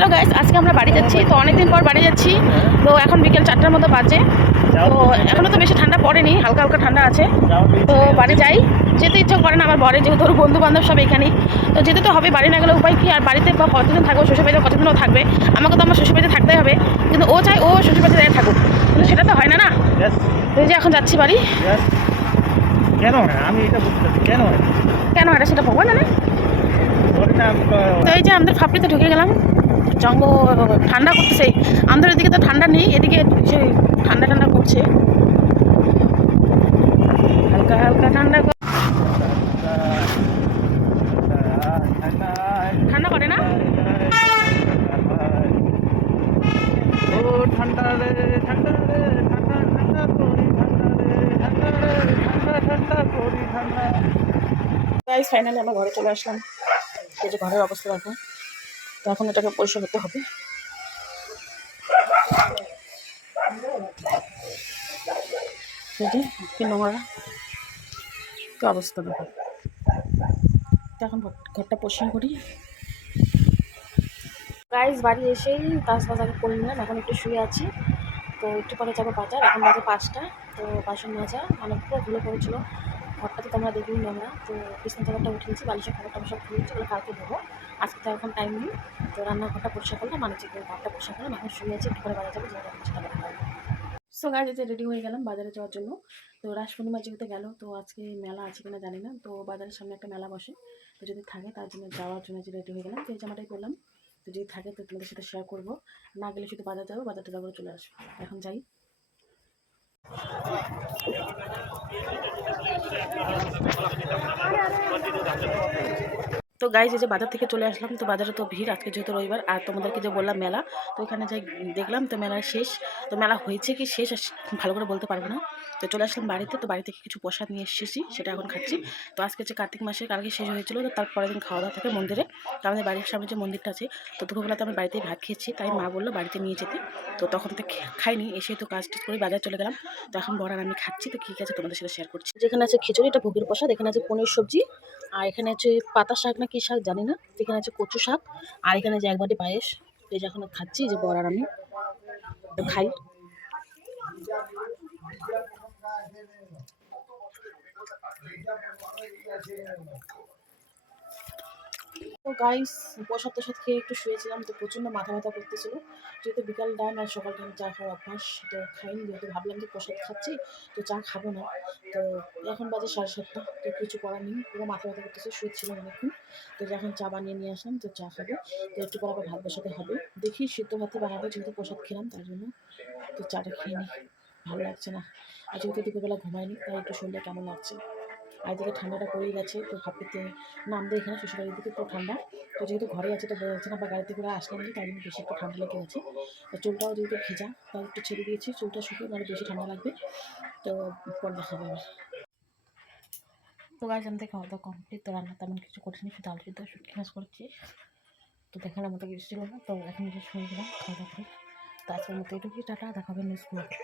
Hello guys, আজকে আমরা বাড়ি যাচ্ছি। তো অনেকদিন পর বাড়ি যাচ্ছি। তো এখন বিকেল 4টার মতো বাজে। তো এখনও তো বেশি ঠান্ডা পড়েনি, হালকা হালকা ঠান্ডা আছে। তো বাড়ি যাই, যেতে ইচ্ছা করে না আমার বরে, যেহেতু ওর বন্ধু বান্ধব সব এখানেই। তো যেতে তো হবে, বাড়ি না গেলে উপায় কি। আর বাড়িতে কতদিন থাকবো, শ্বশুরবাড়িতে কতদিনও থাকবে, আমাকে তো আমার শ্বশুরবাড়িতে থাকতেই হবে। কিন্তু ও চায় ও শ্বশুরবাড়িতে থাকুক, কিন্তু সেটা তো হয় না না। তো এই যে এখন যাচ্ছি বাড়ি। কেন হয় আমি এটা বুঝতে পারছি কেন হয় কেন এটা সেটা ভগবান জানে। তো এই যে আমাদের ফাপড়িতে ঢুকে গেলাম। জঙ্গল ঠান্ডা করতেছে, আমাদের এদিকে তো ঠান্ডা নেই, এদিকে সেই ঠান্ডা ঠান্ডা করছে, হালকা হালকা ঠান্ডা ঠান্ডা করে না। ও ঠান্ডা রে ঠান্ডা রে ঠান্ডা ঠান্ডা করি ঠান্ডা রে ঠান্ডা রে ঠান্ডা ঠান্ডা করি ঠান্ডা। গাইস ফাইনালি আমরা ঘরে চলে আসলাম। এই যে ঘরের অবস্থা দেখো। তো এখন এটাকে পরিষ্কার করতে হবে। এই যে কি নোংরা, কি অবস্থা দেখো। তো এখন ঘরটা পরিষ্কার করি। গাইস বাড়ি এসেই কাজ আগে করে নিলাম, এখন একটু শুয়ে আছি। তো একটু পরে যাবো বাজার, এখন বাজে 5টা। তো বাসন মাজা মানে পুরো ধুলো পড়েছিল, ঘরটা তো তোমরা দেখেই নোংরা। তো বিছনা চাদরটা উঠিয়েছি, বালিশের খাবারটা সব ধুয়েছি, ওগুলো কালকে দেবো। আজকে তো এখন টাইম নেই। তো রান্নাঘরটা পরিষ্কার করলাম, মানে যে ঘরটা পরিষ্কার করলাম, এখন শুয়ে আছি, একটু পরে বাজার যাবো, যেটা সেটা দেখা হবে। সো গাইস এই যে রেডি হয়ে গেলাম বাজারে যাওয়ার জন্য। তো রাস পূর্ণিমা যেহেতু গেল, তো আজকে মেলা আছে কিনা জানি না। তো বাজারের সামনে একটা মেলা বসে, তো যদি থাকে তার জন্য যাওয়ার জন্য যে রেডি হয়ে গেলাম। তো এই জামাটাই করলাম। তো যদি থাকে তো তোমাদের সাথে শেয়ার করবো, না গেলে শুধু বাজার যাবো, বাজারটা যাবো, চলে আসবো। এখন যাই। তো গাইজ এই যে বাজার থেকে চলে আসলাম। তো বাজারে তো ভিড়, আজকে যেহেতু রবিবার। আর তোমাদেরকে যে বললাম মেলা, তো ওখানে যাই দেখলাম তো মেলা শেষ। তো মেলা হয়েছে কি শেষ ভালো করে বলতে পারবো না। তো চলে আসলাম বাড়িতে। তো বাড়ি থেকে কিছু প্রসাদ নিয়ে এসেছি, সেটা এখন খাচ্ছি। তো আজকে হচ্ছে কার্তিক মাসের, কালকে শেষ হয়েছিল। তো তারপরের দিন খাওয়া দাওয়া থাকে মন্দিরে। তো আমাদের বাড়ির সামনে যে মন্দিরটা আছে, তো দুপুরবেলাতে আমি বাড়িতেই ভাত খেয়েছি, তাই মা বললো বাড়িতে নিয়ে যেতে। তো তখন তো খাইনি, এসে তো কাজ টাজ করে বাজার চলে গেলাম। তো এখন বড় আর আমি খাচ্ছি। তো কী আছে তোমাদের সাথে শেয়ার করছি। যেখানে আছে খিচুড়ি, এটা ভোগের প্রসাদ। এখানে আছে পনির সবজি, আর এখানে আছে পাতা শাক না কি শাক জানি না। এখানে আছে কচু শাক, আর এখানে যে এক বাটি পায়েস। এই যে এখন খাচ্ছি, যে বড় আর আমি তো খাই। তো গাইস প্রসাদ টসাদ খেয়ে একটু শুয়েছিলাম। তো প্রচণ্ড মাথা ব্যথা করতেছিল, যেহেতু বিকাল টাইম আর সকাল টাইম চা খাওয়ার অভ্যাস। তো খাইনি, যেহেতু ভাবলাম যে প্রসাদ খাচ্ছি তো চা খাবো না। তো এখন বাজে 7:30। তো কিছু করার নেই, পুরো মাথা ব্যথা করতেছে, শুয়েছিলাম অনেকক্ষণ। তো এখন চা বানিয়ে নিয়ে আসলাম, তো চা খাবো। তো একটু পর আবার ভাত বসাতে হবে, দেখি সিদ্ধ ভাতে বানাবো, যেহেতু প্রসাদ খেলাম তার জন্য। তো চাটা খেয়ে নিই, ভালো লাগছে না। আর যেহেতু দুপুরবেলা ঘুমাইনি, তাই একটু শরীরটা কেমন লাগছে। আর এদিকে ঠান্ডাটা পড়েই গেছে। তো হাঁপিতে নামবে এখানে শ্বশুরবাড়ির দিকে তো ঠান্ডা। তো যেহেতু ঘরে আছে তো বোঝা যাচ্ছে না, বা গাড়িতে করে আসলাম যে, তাই জন্য বেশি একটু ঠান্ডা লেগে গেছে। তো চুলটাও যেহেতু ভেজা, তাই একটু ছেড়ে দিয়েছি, চুলটা শুকিয়ে মানে বেশি ঠান্ডা লাগবে। তো পর দেখা যাবে। তো গাছ আমাদের খাওয়া দাওয়া কমপ্লিট। তো রান্না তেমন কিছু করিনি, শুধু আলু সিদ্ধ শুটকি মাছ করছি। তো দেখার মতো কিছু ছিল না। তো এখন যে শুয়ে গেলাম খাওয়া দাওয়া করে। তো আজকের মতো এটুকুই, টাটা, দেখা হবে নেক্সট ব্লগে।